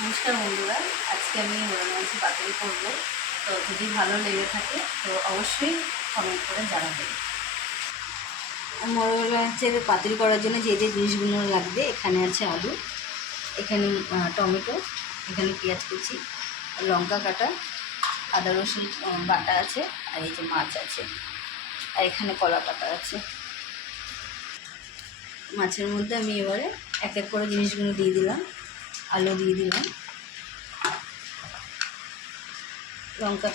নমস্কার বন্ধুরা, আজকে আমি মোরলা মাছের পাতুরি করব। তো যদি ভালো লেগে থাকে তো অবশ্যই কমেন্ট করে জানাবেন। মোরলা মাছের পাতুরি করার জন্য যে যে জিনিসগুলো লাগবে, এখানে আছে আলু, এখানে টমেটো, এখানে পেঁয়াজ কুচি, লঙ্কা কাটা, আদা রসুন বাটা আছে, আর এই যে মাছ আছে, আর এখানে কলা পাতা আছে। মাছের মধ্যে আমি এবারে এক এক করে জিনিসগুলো দিয়ে দিলাম। আলু দিয়ে দিলাম, লঙ্কা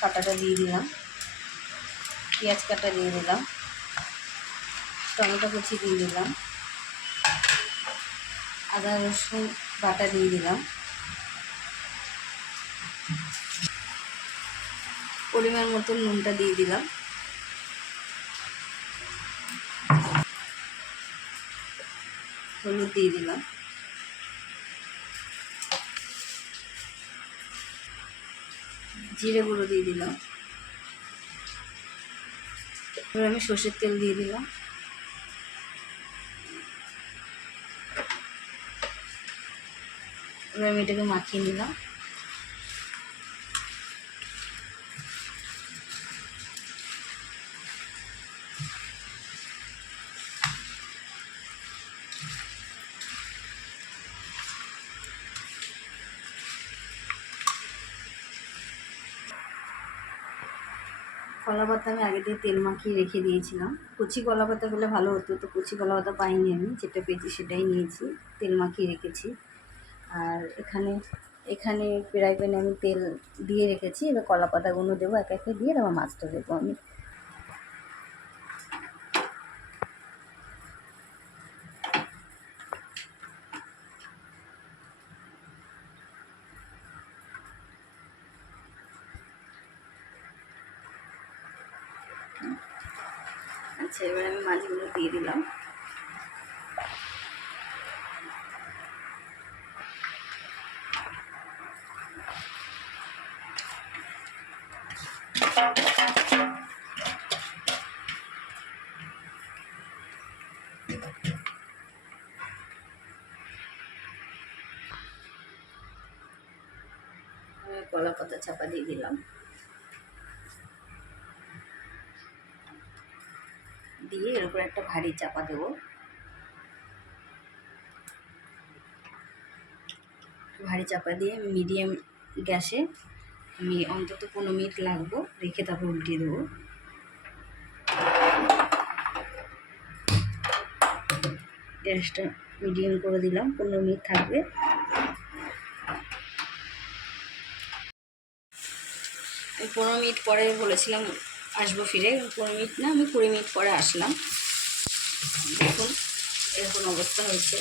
কাটাটা দিয়ে দিলাম, পেঁয়াজ কাটা দিয়ে দিলাম, টমেটো কুচি দিয়ে দিলাম, আদা রসুন বাটা দিয়ে দিলাম, পরিমাণ মতো নুনটা দিয়ে দিলাম, হলুদ দিয়ে দিলাম, জিরে গুঁড়ো দিয়ে দিলাম, এবার আমি সর্ষের তেল দিয়ে দিলাম, এবার আমি এটাকে মাখিয়ে নিলাম। কলা পাতা আমি আগে দিয়ে তেল মাখিয়ে রেখে দিয়েছিলাম। কচি কলা পাতা পেলে ভালো হতো, তো কচি কলা পাতা পাইনি, আমি যেটা পেয়েছি সেটাই নিয়েছি, তেল মাখিয়ে রেখেছি। আর এখানে এখানে ফ্রাই প্যানে আমি তেল দিয়ে রেখেছি। এবার কলা পাতাগুলো দেবো এক একে দিয়ে, আবার মাছটা দেবো আমি। আচ্ছা, এবার আমি মাছগুলো দিয়ে দিলাম। কলা পাতা চাপা দিয়ে দিলাম, দিয়ে এর উপর একটা ভারী চাপা দেবো। ভারী চাপা দিয়ে মিডিয়াম গ্যাসে আমি অন্তত 15 মিনিট লাগবো রেখে তারপর উল্টিয়ে দেবো। গ্যাসটা মিডিয়াম করে দিলাম, 15 মিনিট থাকবে। 15 মিনিট পরে বলেছিলাম আসবো ফিরে, 15 মিনিট না, আমি 20 মিনিট পরে আসলাম। দেখুন এরকম অবস্থা হয়েছে।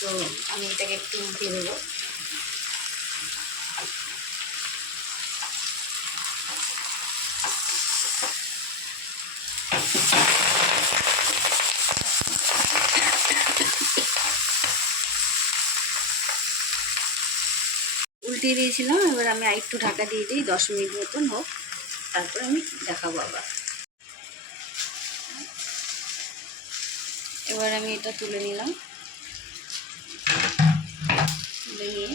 তো আমি এটাকে একটু উল্টিয়ে দেবো। উল্টিয়ে দিয়েছিলাম, এবার আমি আরেকটু ঢাকা দিয়ে দিই, 10 মিনিট মতন হোক, তারপর আমি দেখাবো আবার। এবার আমি এটা তুলে নিলাম, তুলে নিয়ে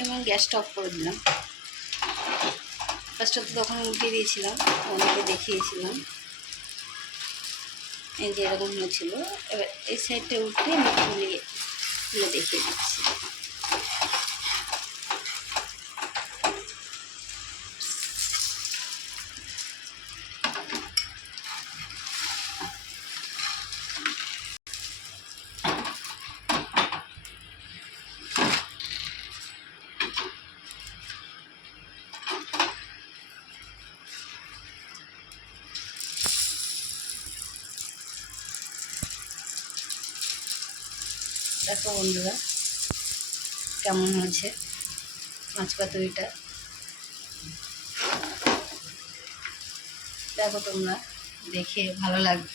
এবং গ্যাসটা অফ করে দিলাম। ফার্স্টে তো তখন উল্টে দিয়েছিলাম, অনেকে দেখিয়েছিলাম, এই যে এরকম হয়েছিল। এবার এই সাইডটা উঠে আমি তুলে দেখিয়ে দিচ্ছি। দেখো বন্ধুরা কেমন হয়েছে মাছ পাতুরিটা, দেখো তোমরা দেখে ভালো লাগবে।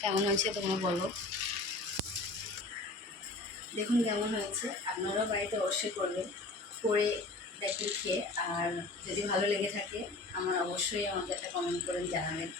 কেমন হয়েছে তোমরা বলো। দেখুন কেমন হয়েছে, আপনারাও বাড়িতে অবশ্যই করবেন, করে দেখে খেয়ে। আর যদি ভালো লেগে থাকে আমাকে একটা কমেন্ট করে জানাবেন।